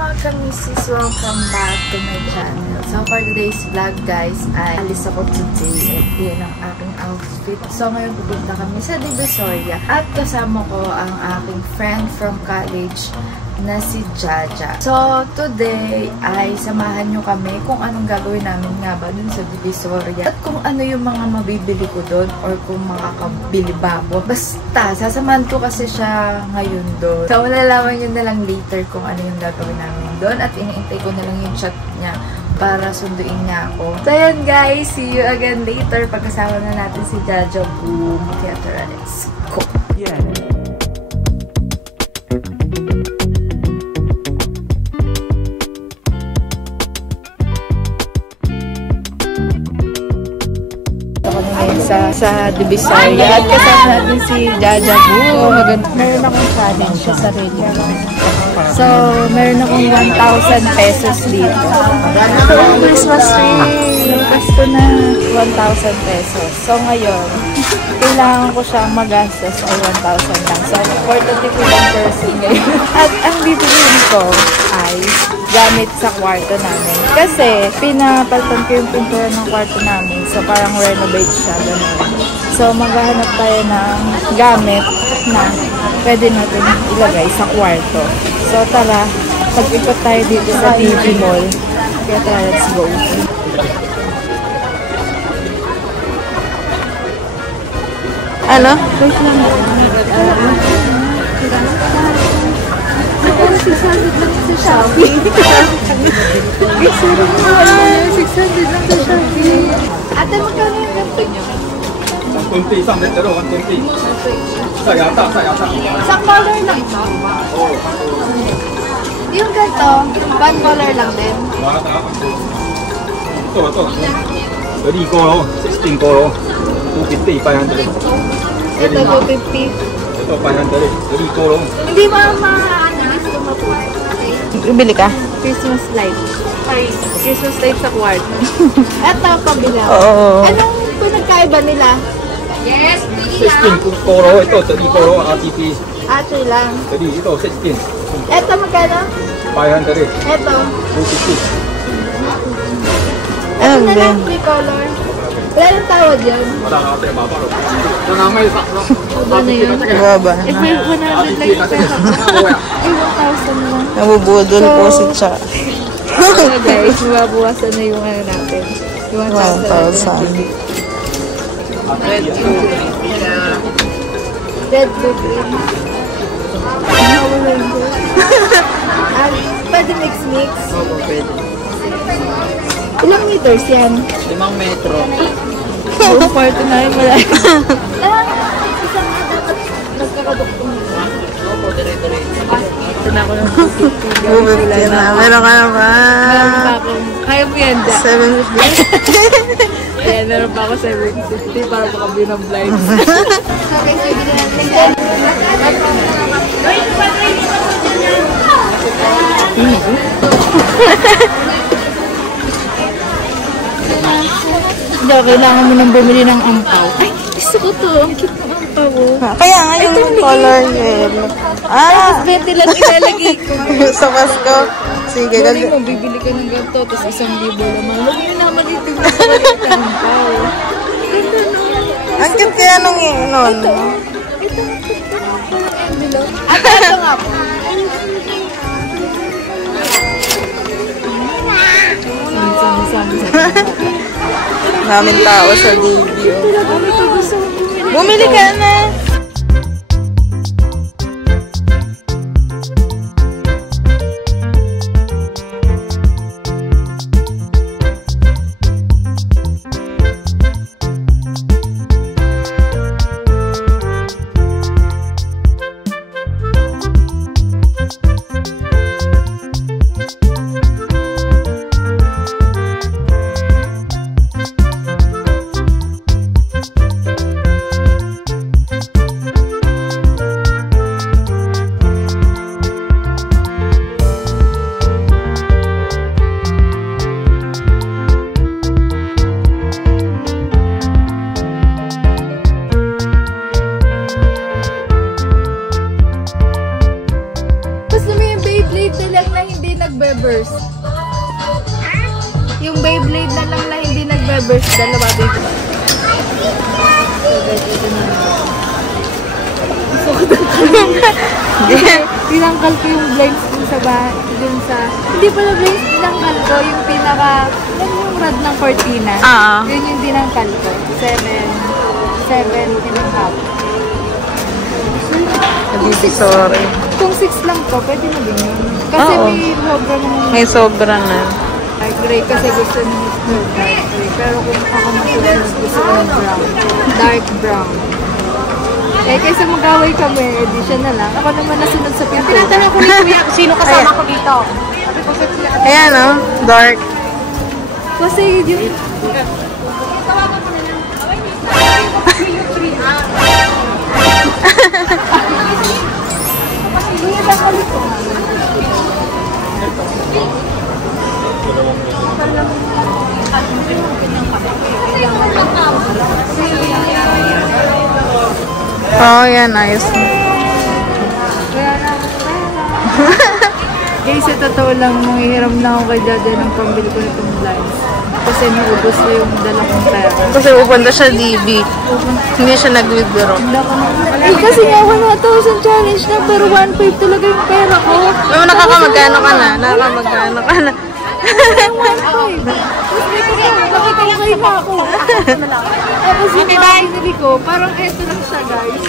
mga misis, welcome back to my channel. So for today's vlog guys, ay alis ako today at yan ang aking outfit. So ngayon pupunta kami sa Divisoria at kasama ko ang aking friend from college na si Jaja. So today ay samahan nyo kami kung anong gagawin namin nga ba dun sa Divisoria at kung ano yung mga mabibili ko dun or kung makakabili ba ako. Basta sasamahan ko kasi siya ngayon doon. So malalaman nyo na lang later kung ano yung gagawin namin doon at iniintay ko na lang yung chat niya para sunduin niya ako. So yan guys, see you again later pagkasama na natin si Jaja. Boom! Kaya tara, let's go! Yeah! Sa Divisoria at kasama natin si Jaja. Meron akong challenge sa sarili. So, meron akong 1,000 pesos dito. Christmas tree! Pasko na 1,000 pesos. So, ngayon, kailangan ko siyang magastos ay 1,000 lang. So, for the typical person ngayon. At ang bibiliin ko ay gamit sa kwarto namin. Kasi, pinapalitan ko yung pintura ng kwarto namin. So, parang renovate siya. Ganun. So, maghahanap tayo ng gamit na pwede natin ilagay sa kwarto. So, tara, pag-ikot tayo dito sa TV Mall. Kaya tara, let's go. Ano? Wait lang. 600 lang sa Shopee. 600 lang sa Shopee. Ate, magkano yung ganito nyo? 120, 120. 120. Sa yata. Sa color lang ito? Oo. Yung ganito, one color lang din? Ito. 12 color, 16 color. 250, 500. Ito, 250. Ito, 500. 12 color. Hindi gusto mo po. Bili ka? Christmas light. Sorry, Christmas light sa kwarto. Ito, pabila. Oo. Anong pinagkaiba nila? Yes, 16 color. Ito, 30 color. RTP. Ate lang. 30, ito, 16. Ito, magkano? 500. Ito. 250. Ito na lang, 3 color. Wala nang tawad yun. Wala ka tayo babaro. Ito na may saklo. Ano yun? Baba. If may 100 lang yung pera ko. Ay, 1,000 lang. Nabubudol po si Cha. So guys, mababawasan na yung ano natin. Yung 1,000. 1,000. Red, blue, green. Pwede mix-mix. Oo, pwede. Ilang meters yan? 5 metro. Buong kwarto na yun, wala. Isang nagkakaduktong nila. Opo, dire-diretso. Ito na ako ng 250. Bumibigyan na. Meron ka naman. Meron pa akong, kaya mo yan dyan. 750. Ayan, meron pa ako 750 para makabili ng blinds. So guys, bibili natin. Hindi, kailangan mo nang bumili ng ampaw. Ay, gusto ko to. Ang cute ng ampaw. Kaya nga yung color yellow. Tapos 20 lang ilalagay ko. Sa Pasko. Sige, Galing mo, bibili ka ng ganito, tapos 1,000 naman. Huwag yun naman dito yung ampaw. Ganda no. ang cute kaya nung yun. Ito. Envelope. At ito nga po. Daming tao sa video. Bumili ka na. nagbe-burst. Yung Beyblade na lang na hindi nagbe-burst. Dalawa, baby. So, guys, ito na. Gusto ko tinangkal ko yung blinds dun sa bahay. Dun sa... Hindi pala blinds, tinangkal ko yung pinaka... Yan yung rod ng cortina. Yun yung tinangkal ko. 7 and a half. Sorry. Kung 6 lang po, pwede na din yun. Kasi may sobra na. Ay, gray kasi gusto niyo ng dark gray. Pero kung ako masusunod, gusto ko ng brown. Dark brown. Eh, kaysa mag-away kami, edi siya na lang. Ako naman nasunod sa pinto. Tinatanong ko ni Kuya kung sino kasama ko dito. Ayan, oh. Dark. Kasi yun... Oh, yan. Ayos na. Guys, sa totoo lang, manghihiram na ako kay Dada ng pambili ko nitong blinds. Kasi naubos ko yung dalawang pera. Kasi pupunta siya DB. Hindi siya nag-withdraw. Eh, kasi nga 1,000 challenge na, pero 1,500 talaga yung pera ko. Pero nakakamagkano ka na? Nakakamagkano ka na? 1,500. Tapos may nakakakay na ako. Tapos yung pinili ko, parang eto lang siya, guys.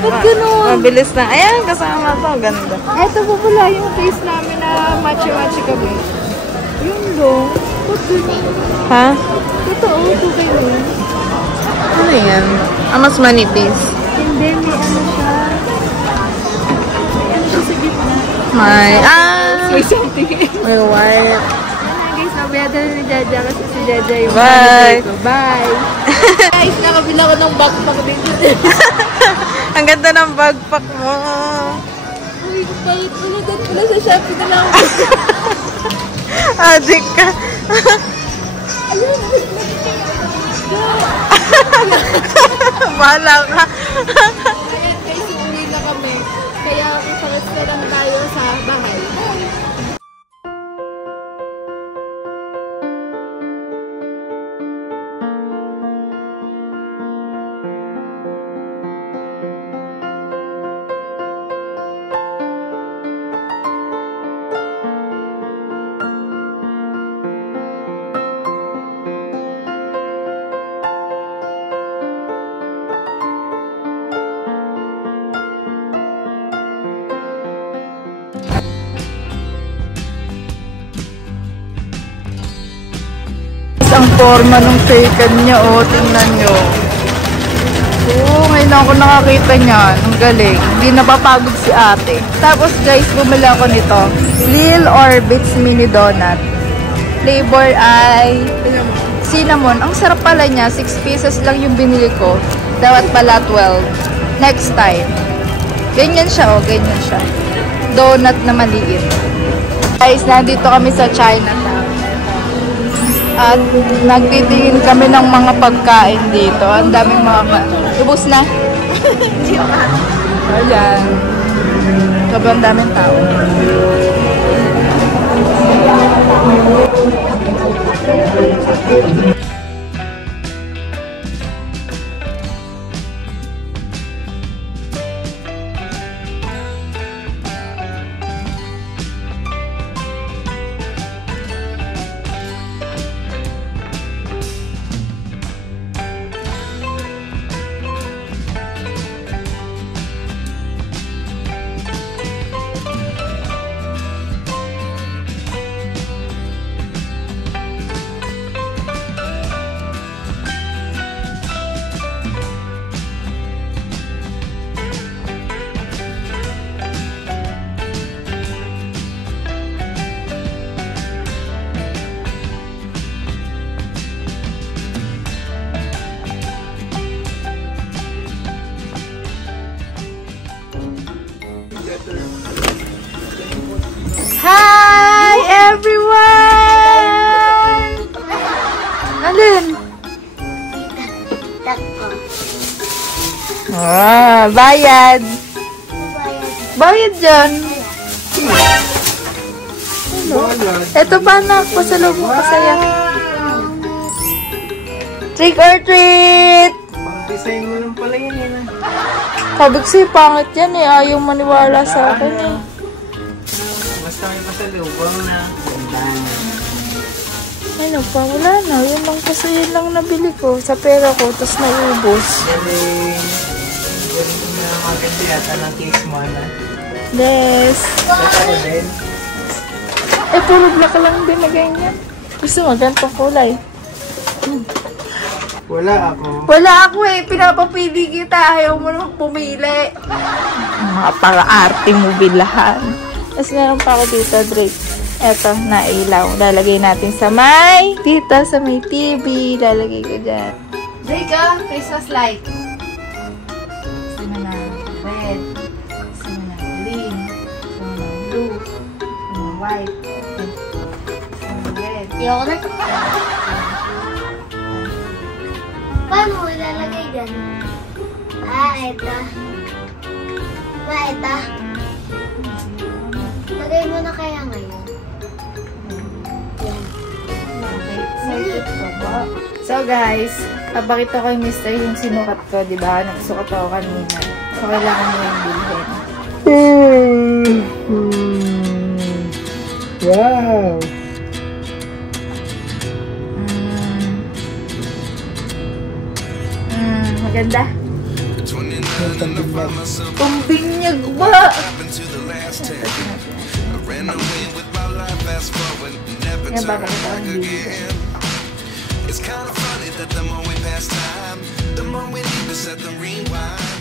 Ba't ganun? Mabilis na. Ayan, kasama to. Ganda. Eto po pala yung face namin na matcha-matcha kami. Yung long. Ba't ganun? Ha? Totoo, tukay mo yun. Ano yan? Mas manipis. Hindi, may ano siya. May ano siya sa gitna. May something. May white. Guys, nabiyada na ni Jaja kasi si Jaja yung Bye! Bye! Guys, nakabila ko ng backpack dito. Ang ganda ng backpack mo. Uy, bakit pala pala sa Shopee na lang ako. Adik ka. Bahala ka. Ayan guys, uuwi na kami. Kaya isalas na lang tayo sa bahay. Ang forma ng second niya, oh, tingnan nyo. Oo, ngayon ako nakakita niyan. Ang galing. Hindi napapagod si ate. Tapos guys, bumili ako nito. Lil Orbit's Mini Donut. Flavor ay cinnamon. Ang sarap pala niya. 6 pieces lang yung binili ko. Dapat pala 12. Next time. Ganyan siya, oh. Ganyan siya. Donut na maliit. Guys, nandito kami sa Chinatown. At nagtitingin kami ng mga pagkain dito. Ang daming mga... Ubus na? Ayan. Sobrang daming tao. Hi everyone! Alin? Bayad. Bayad dyan. no? Ito pa na, pasalubong ko sa'yo. Trick or treat! Design mo lang pala yan eh. Sabi ko sa'yo, pangit yan eh. Ayaw maniwala sa akin eh. Basta may pasalubong na. Ano pa? Wala na. Yun lang kasi yun lang nabili ko sa pera ko. Tapos naubos. Kasi, galing ko na maganda yata ng case mo na. Yes. Ako din. Eh, puro black lang binigay niya. Gusto mo, ganitong kulay. Wala ako. Wala ako eh. Pinapapili kita. Ayaw mo nang pumili. Mga para-arte mo bilahan. Tapos meron pa ako dito, Drake. Eto, nailaw. Lalagay natin sa may. Dito, sa may TV. Lalagay ko dyan. Drake, Christmas light. Gusto mo na red. Gusto mo na green. Gusto mo na blue. Gusto mo na white. Gusto mo na red. Ayoko na. Paano mo ilalagay dyan? Ito. Ito. Lagay mo na kaya ngayon. So guys, papakita ko yung mister yung sinukat ko, di ba? Nagsukat ako kanina. So kailangan mo yung bilhin. Wow! Maganda. Pambinyag ba? Yan ba pakita ko yung bilhin? It's kind of funny that the more we pass time, the more we need to set the rewind.